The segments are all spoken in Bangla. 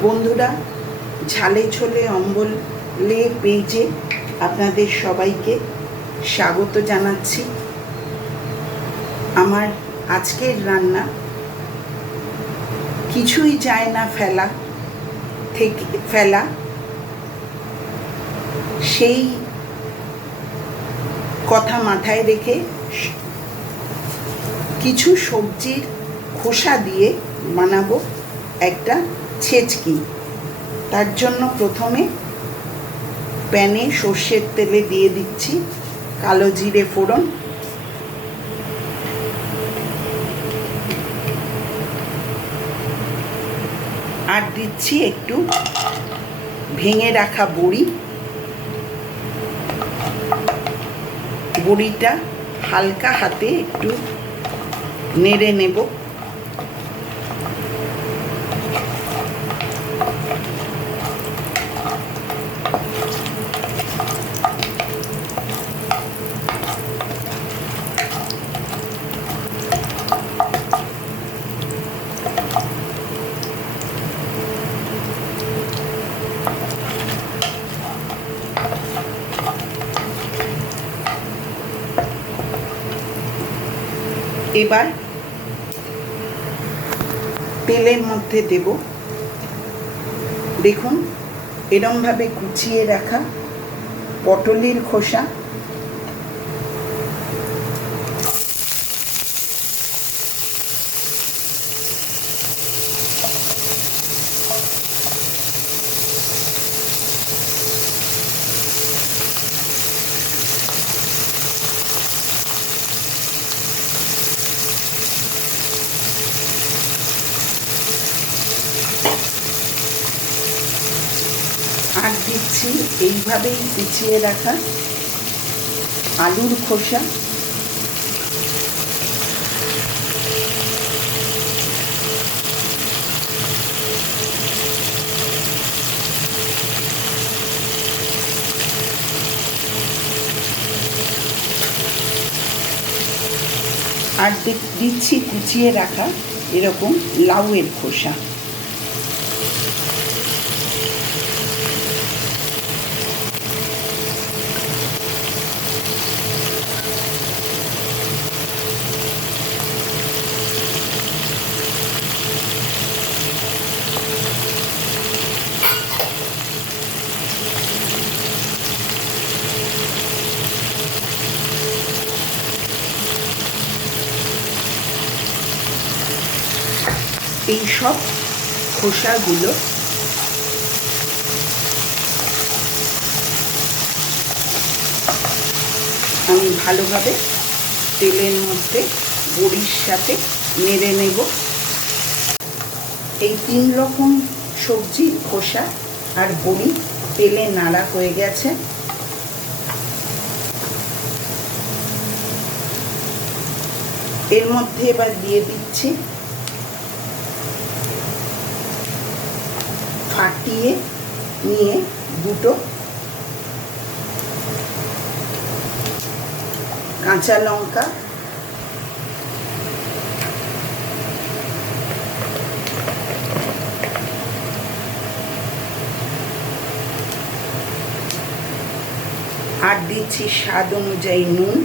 বন্ধুরা, ঝালে ঝোলে অম্বলে পেজে আপনাদের সবাইকে স্বাগত জানাচ্ছি। আমার আজকের রান্না কিছুই যায় না ফেলা সেই কথা মাথায় রেখে কিছু সবজির খোসা দিয়ে বানাবো একটা ছেচকি। তার জন্য প্রথমে প্যানে সর্ষের তেলে দিয়ে দিচ্ছি কালো জিরে ফোড়ন, আর দিচ্ছি একটু ভেঙে রাখা বড়িটা হালকা হাতে একটু নেড়ে নেব। এবার তেলের মধ্যে দেব, দেখুন এরমভাবে কুচিয়ে রাখা পটলের খোসা, আর দিচ্ছি এইভাবেই কুচিয়ে রাখা আলুর খোসা, আর দিচ্ছি কুচিয়ে রাখা এরকম লাউয়ের খোসা। এই সব খোসাগুলো আমি ভালোভাবে তেলের মধ্যে বড়ির সাথে নেড়ে নেব। এই 3 রকম সবজির খোসা আর বড়ি তেলে নাড়া হয়ে গেছে। এর মধ্যে এবার দিয়ে দিচ্ছি ফাটিয়ে নিয়ে 2টো কাঁচা লঙ্কা, আর দিচ্ছি স্বাদ অনুযায়ী নুন,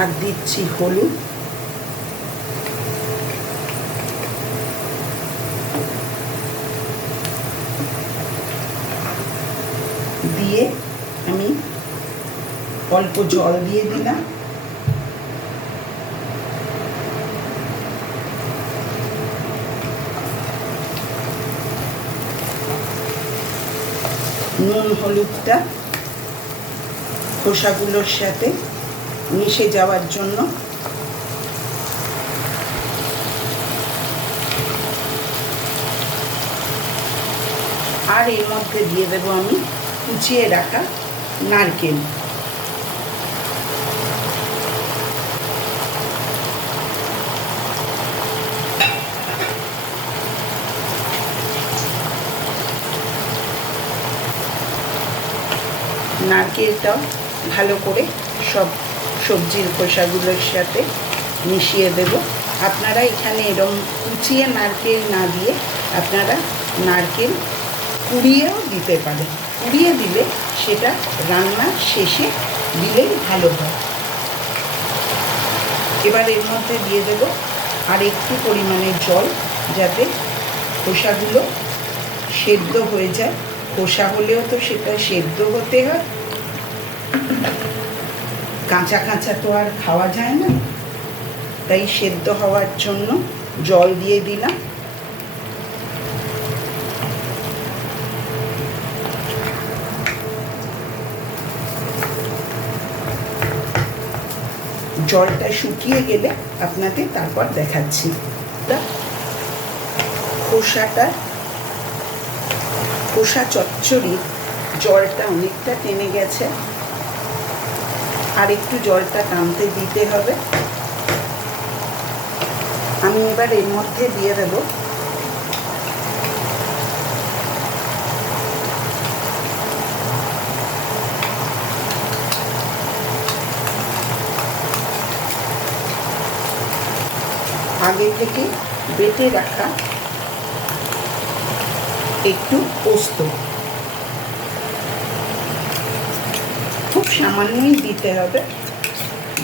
আর দিচ্ছি হলুদ, দিয়ে আমি অল্প জল দিয়ে দিলাম। নুন হলুদটা খোসাগুলোর সাথে মিশে যাওয়ার জন্য আর এর মধ্যে দিয়ে দেব আমি কুচিয়ে রাখা নারকেল। নারকেলটাও ভালো করে সব সবজির খোসাগুলোর সাথে মিশিয়ে দেব। আপনারা এখানে এরকম কুচিয়ে নারকেল না দিয়ে আপনারা নারকেল কুড়িয়েও দিতে পারেন। কুড়িয়ে দিলে সেটা রান্নার শেষে দিলেই ভালো হয়। এবার এর মধ্যে দিয়ে দেব আর একটু পরিমাণে জল, যাতে খোসাগুলো সেদ্ধ হয়ে যায়। খোসা হলেও তো সেটা সেদ্ধ হতে হয়, কাঁচা কাঁচা তো আর খাওয়া যায় না, তাই সেদ্ধ হওয়ার জন্য জল দিয়ে দিলাম। জলটা শুকিয়ে গেলে আপনাদের তারপর দেখাচ্ছি। খোসা চচ্চড়ি জলটা অনেকটা টেনে গেছে, আর একটু জলটা টানতে দিতে হবে। আমি এবার এর মধ্যে দিয়ে দেব আগে থেকে বেটে রাখা একটু পোস্ত। খুব সামান্যই দিতে হবে,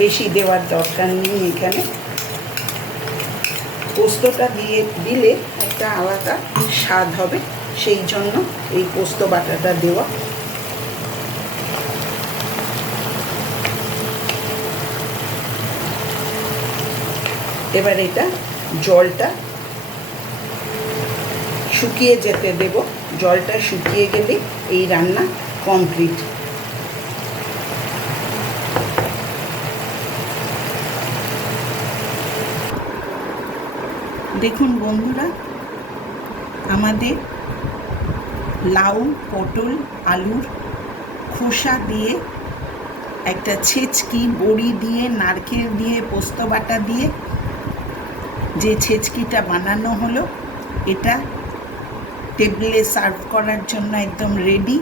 বেশি দেওয়ার দরকার নেই। এখানে পোস্তটা দিলে একটা আলাদা স্বাদ হবে, সেই জন্য এই পোস্ত বাটাটা দেওয়া। এবার এটা জলটা শুকিয়ে যেতে দেব। জলটা শুকিয়ে গেলে এই রান্না কমপ্লিট। দেখুন বন্ধুরা, আমাদের লাউ, পটল, আলুর খোসা দিয়ে একটা ছেচকি, বড়ি দিয়ে, নারকেল দিয়ে, পোস্ত বাটা দিয়ে যে ছেচকিটা বানানো হলো, এটা টেবিলে সার্ভ করার জন্য একদম রেডি।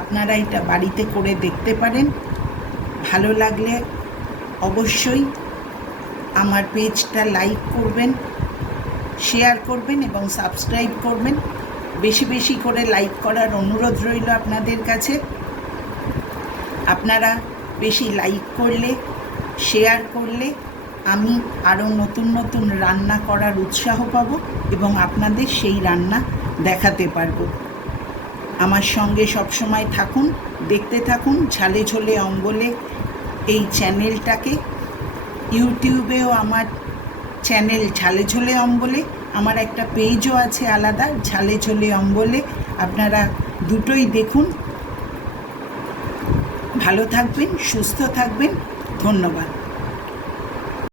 আপনারা এটা বাড়িতে করে দেখতে পারেন। ভালো লাগলে অবশ্যই আমার পেজটা লাইক করবেন, শেয়ার করবেন এবং সাবস্ক্রাইব করবেন। বেশি বেশি করে লাইক করার অনুরোধ রইল আপনাদের কাছে। আপনারা বেশি লাইক করলে, শেয়ার করলে আমি আরও নতুন নতুন রান্না করার উৎসাহ পাব এবং আপনাদের সেই রান্না দেখাতে পারবো। আমার সঙ্গে সবসময় থাকুন, দেখতে থাকুন ঝালে ঝোলে অম্বলে এই চ্যানেলটাকে। ইউটিউবেও আমার চ্যানেল ঝালে ঝোলে অম্বলে, আমার একটা পেজও আছে আলাদা, ঝালে ঝোলে অম্বলে। আপনারা দুটোই দেখুন। ভালো থাকবেন, সুস্থ থাকবেন। ধন্যবাদ।